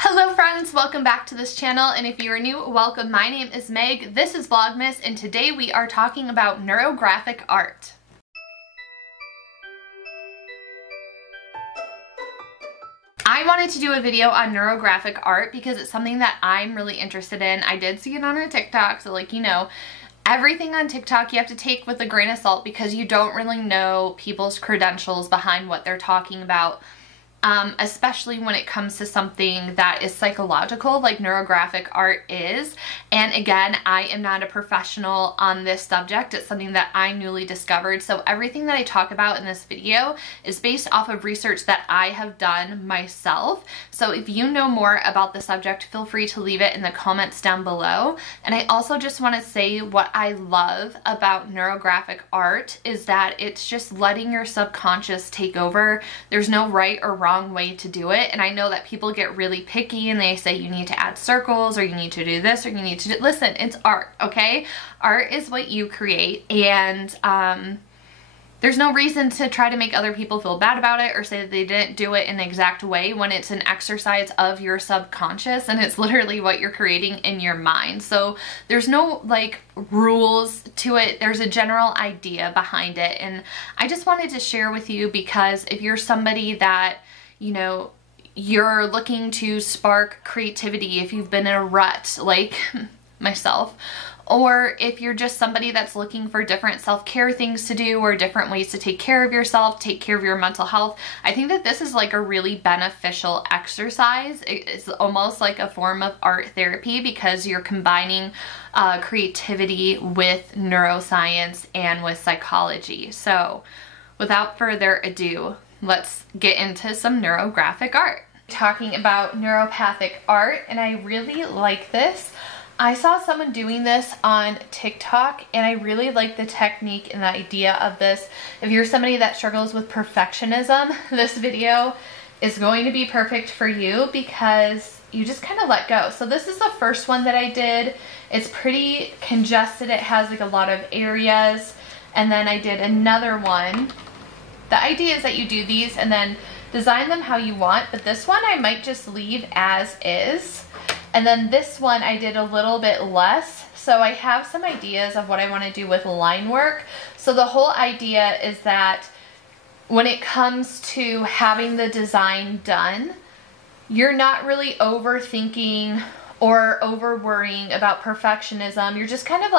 Hello friends, welcome back to this channel, and if you are new, welcome. My name is Meg, this is Vlogmas, and today we are talking about neurographic art. I wanted to do a video on neurographic art because it's something that I'm really interested in. I did see it on a TikTok, so everything on TikTok you have to take with a grain of salt because you don't really know people's credentials behind what they're talking about. Especially when it comes to something that is psychological like neurographic art is. And again, I am not a professional on this subject. It's something that I newly discovered. So everything that I talk about in this video is based off of research that I have done myself. So if you know more about the subject, feel free to leave it in the comments down below. And I also just want to say what I love about neurographic art is that it's just letting your subconscious take over. There's no right or wrong way to do it, and I know that people get really picky and they say you need to add circles or you need to do this or you need to do, listen, it's art, okay? Art is what you create, and there's no reason to try to make other people feel bad about it or say that they didn't do it in the exact way when it's an exercise of your subconscious and it's literally what you're creating in your mind. So there's no rules to it. There's a general idea behind it, and I just wanted to share with you because if you're somebody that you're looking to spark creativity, if you've been in a rut like myself, or if you're just somebody that's looking for different self-care things to do or different ways to take care of yourself, take care of your mental health, I think that this is like a really beneficial exercise. It's almost like a form of art therapy because you're combining creativity with neuroscience and with psychology. So without further ado, let's get into some neurographic art. Talking about neuropathic art, and I really like this. I saw someone doing this on TikTok and I really like the technique and the idea of this. If you're somebody that struggles with perfectionism, this video is going to be perfect for you because you just kind of let go. So this is the first one that I did. It's pretty congested. It has a lot of areas. And then I did another one. The idea is that you do these and then design them how you want, but this one I might just leave as is. And then this one I did a little bit less. So I have some ideas of what I want to do with line work. So the whole idea is that when it comes to having the design done, you're not really overthinking or over worrying about perfectionism. You're just kind of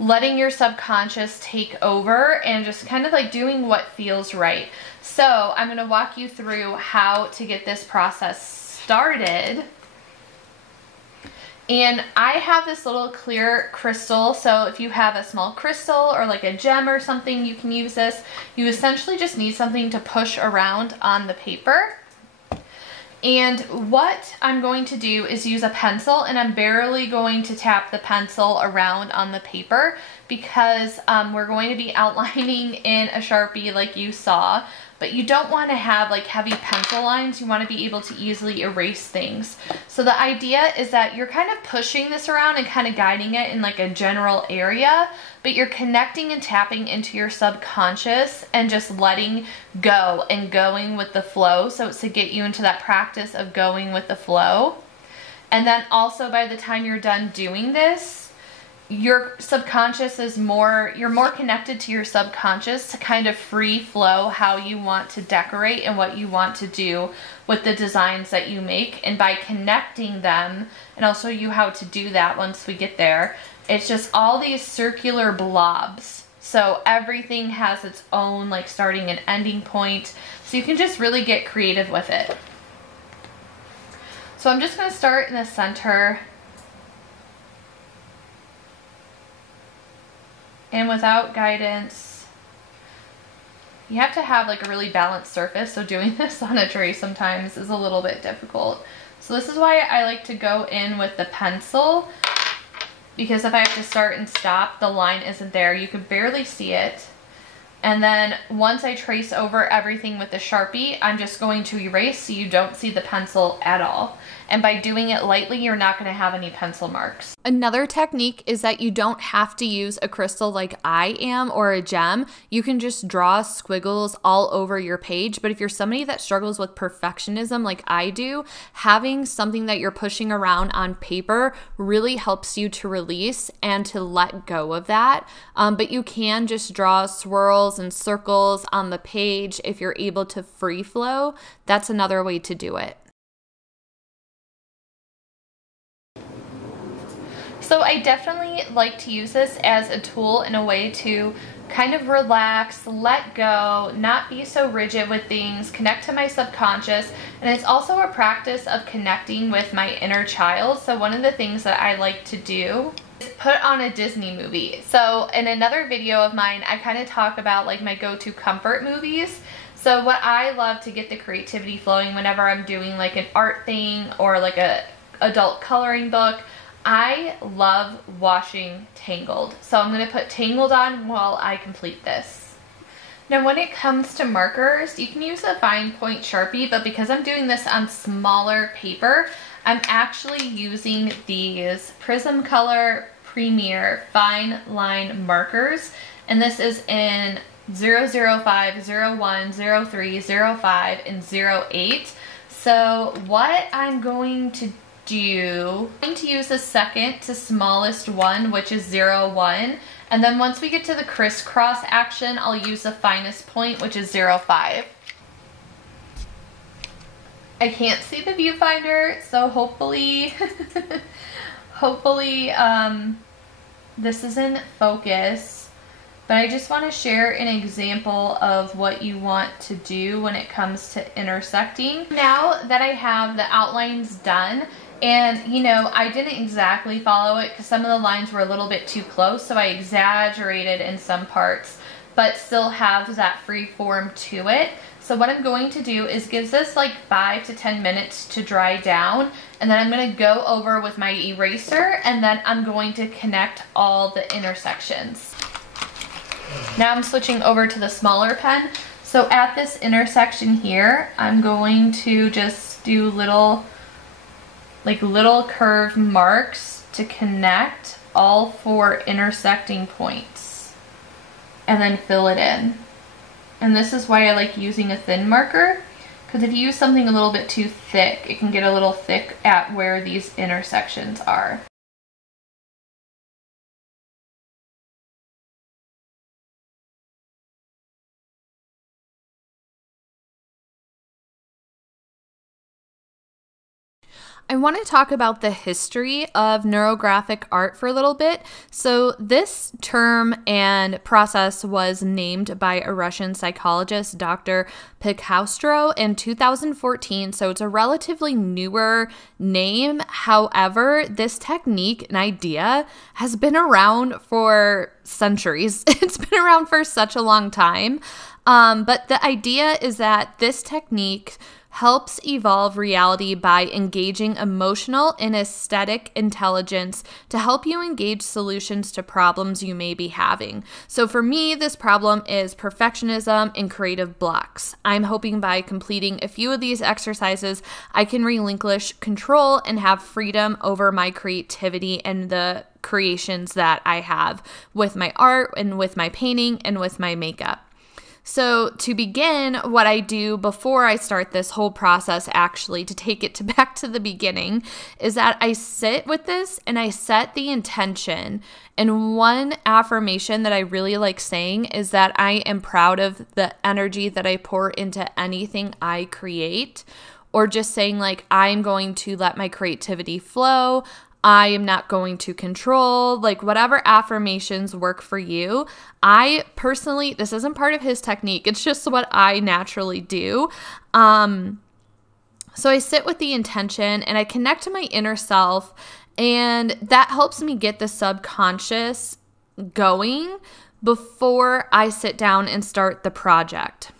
letting your subconscious take over and just kind of doing what feels right. So I'm going to walk you through how to get this process started. And I have this little clear crystal, so if you have a small crystal or a gem or something, you can use this. You essentially just need something to push around on the paper. And what I'm going to do is use a pencil, and I'm barely going to tap the pencil around on the paper because we're going to be outlining in a Sharpie like you saw, but you don't want to have heavy pencil lines. You want to be able to easily erase things. So the idea is that you're kind of pushing this around and kind of guiding it in a general area, but you're connecting and tapping into your subconscious and just letting go and going with the flow. So it's to get you into that practice of going with the flow. And then also by the time you're done doing this, your subconscious is you're more connected to your subconscious to kind of free flow how you want to decorate and what you want to do with the designs that you make. And by connecting them, and I'll show you how to do that once we get there, it's just all these circular blobs. So everything has its own starting and ending point. So you can just really get creative with it. So I'm just going to start in the center. And without guidance, you have to have a really balanced surface. So doing this on a tray sometimes is a little bit difficult. So this is why I like to go in with the pencil, because if I have to start and stop, the line isn't there. You can barely see it. And then once I trace over everything with the Sharpie, I'm just going to erase so you don't see the pencil at all. and by doing it lightly, you're not going to have any pencil marks. Another technique is that you don't have to use a crystal like I am or a gem. You can just draw squiggles all over your page, but if you're somebody that struggles with perfectionism like I do, having something that you're pushing around on paper really helps you to release and to let go of that. But you can just draw swirls and circles on the page if you're able to free flow. That's another way to do it. So I definitely like to use this as a tool in a way to kind of relax, let go, not be so rigid with things, connect to my subconscious, and it's also a practice of connecting with my inner child. So one of the things that I like to do is put on a Disney movie. So in another video of mine, I kind of talk about like my go-to comfort movies. So what I love to get the creativity flowing whenever I'm doing like an art thing or like a adult coloring book, I love watching Tangled. So I'm going to put Tangled on while I complete this. Now when it comes to markers, you can use a fine point Sharpie, but because I'm doing this on smaller paper, I'm actually using these Prismacolor Premier Fine Line Markers, and this is in 005, 01, 03, 05, and 08. So what I'm going to do, I'm going to use the second to smallest one, which is 01, and then once we get to the crisscross action, I'll use the finest point, which is 05. I can't see the viewfinder, so hopefully this is in focus, but I just want to share an example of what you want to do when it comes to intersecting. Now that I have the outlines done, and you know, I didn't exactly follow it because some of the lines were a little bit too close, so I exaggerated in some parts, but still have that free form to it. So what I'm going to do is give this like 5 to 10 minutes to dry down, and then I'm going to go over with my eraser, and then I'm going to connect all the intersections. Now I'm switching over to the smaller pen. So at this intersection here, I'm going to just do little curved marks to connect all 4 intersecting points and then fill it in. And this is why I like using a thin marker, because if you use something a little bit too thick, it can get a little thick at where these intersections are. I want to talk about the history of neurographic art for a little bit. So this term and process was named by a Russian psychologist, Dr. Picaustro, in 2014, so it's a relatively newer name. However, this technique and idea has been around for centuries. It's been around for such a long time. But the idea is that this technique helps evolve reality by engaging emotional and aesthetic intelligence to help you engage solutions to problems you may be having. So for me, this problem is perfectionism and creative blocks. I'm hoping by completing a few of these exercises, I can relinquish control and have freedom over my creativity and the creations that I have with my art and with my painting and with my makeup. So to begin, what I do before I start this whole process, actually, to take it back to the beginning, is that I sit with this and I set the intention. And one affirmation that I really like saying is that I am proud of the energy that I pour into anything I create, or just saying like, I'm going to let my creativity flow. I am not going to control, like whatever affirmations work for you. I personally, this isn't part of his technique. It's just what I naturally do. So I sit with the intention and I connect to my inner self, and that helps me get the subconscious going before I sit down and start the project.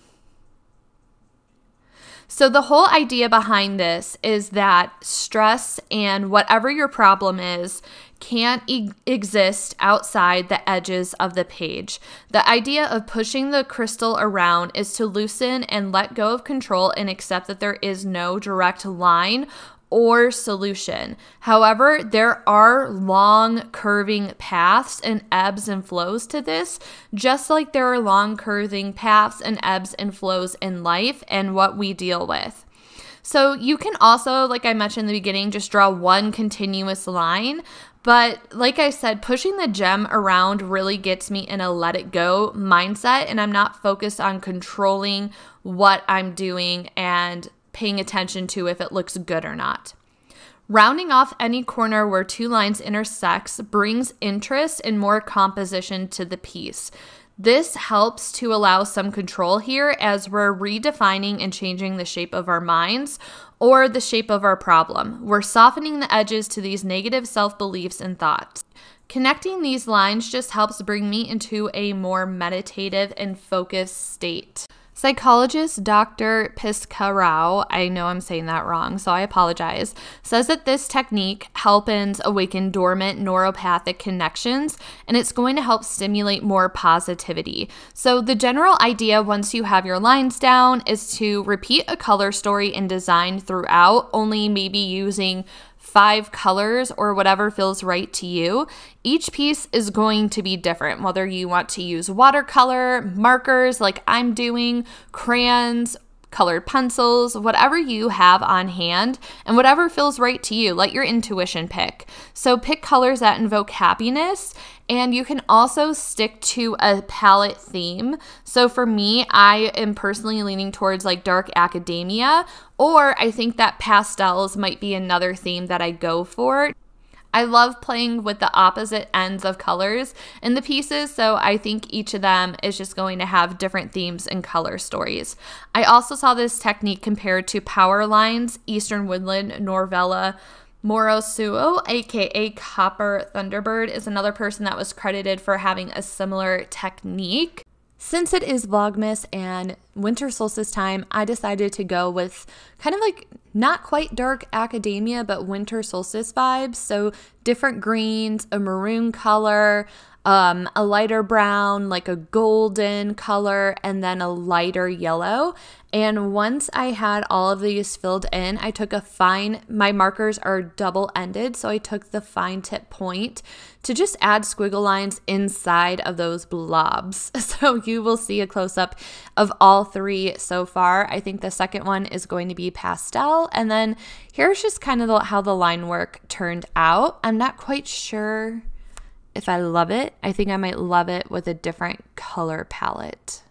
So the whole idea behind this is that stress and whatever your problem is can't exist outside the edges of the page. The idea of pushing the crystal around is to loosen and let go of control and accept that there is no direct line or solution. However, there are long curving paths and ebbs and flows to this, just like there are long curving paths and ebbs and flows in life and what we deal with. So you can also, like I mentioned in the beginning, just draw one continuous line. But like I said, pushing the gem around really gets me in a let it go mindset, and I'm not focused on controlling what I'm doing and paying attention to if it looks good or not. Rounding off any corner where two lines intersect brings interest and more composition to the piece. This helps to allow some control here as we're redefining and changing the shape of our minds or the shape of our problem. We're softening the edges to these negative self-beliefs and thoughts. Connecting these lines just helps bring me into a more meditative and focused state. Psychologist Dr. Piscarao, I know I'm saying that wrong, so I apologize, says that this technique helps awaken dormant neuropathic connections, and it's going to help stimulate more positivity. So the general idea once you have your lines down is to repeat a color story and design throughout, only maybe using 5 colors or whatever feels right to you. Each piece is going to be different, whether you want to use watercolor, markers like I'm doing, crayons, colored pencils, whatever you have on hand and whatever feels right to you. Let your intuition pick. So pick colors that invoke happiness, and you can also stick to a palette theme. So for me, I am personally leaning towards like dark academia, or I think that pastels might be another theme that I go for. I love playing with the opposite ends of colors in the pieces, so I think each of them is just going to have different themes and color stories. I also saw this technique compared to Power Lines, Eastern Woodland, Norvella Morosuo, aka Copper Thunderbird, is another person that was credited for having a similar technique. Since it is Vlogmas and winter solstice time, I decided to go with kind of like not quite dark academia, but winter solstice vibes. So different greens, a maroon color, a lighter brown, like a golden color, and then a lighter yellow. And once I had all of these filled in, I took my markers are double-ended, so I took the fine tip point to just add squiggle lines inside of those blobs. So you will see a close-up of all 3 so far. I think the second one is going to be pastel, and then here's just kind of how the line work turned out. I'm not quite sure if I love it. I think I might love it with a different color palette.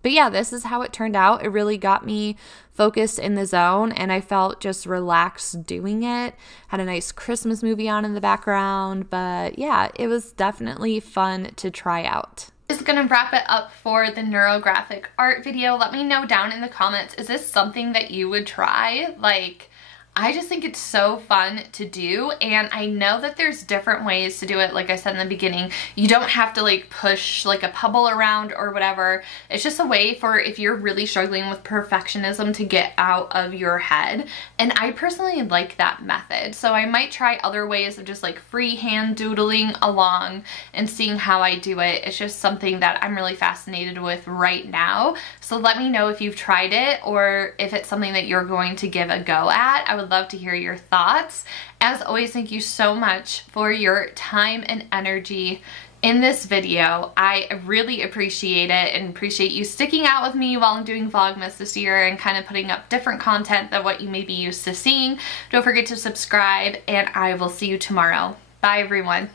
But yeah, this is how it turned out. It really got me focused in the zone, and I felt just relaxed doing it. Had a nice Christmas movie on in the background, but yeah, it was definitely fun to try out. This is gonna wrap it up for the Neurographic art video. Let me know down in the comments, is this something that you would try? Like, I just think it's so fun to do, and I know that there's different ways to do it. Like I said in the beginning, you don't have to like push like a pebble around or whatever. It's just a way for if you're really struggling with perfectionism to get out of your head, and I personally like that method. So I might try other ways of just like freehand doodling along and seeing how I do it. It's just something that I'm really fascinated with right now. So let me know if you've tried it or if it's something that you're going to give a go at. I would love to hear your thoughts. As always, thank you so much for your time and energy in this video. I really appreciate it and appreciate you sticking out with me while I'm doing Vlogmas this year and kind of putting up different content than what you may be used to seeing. Don't forget to subscribe, and I will see you tomorrow. Bye, everyone.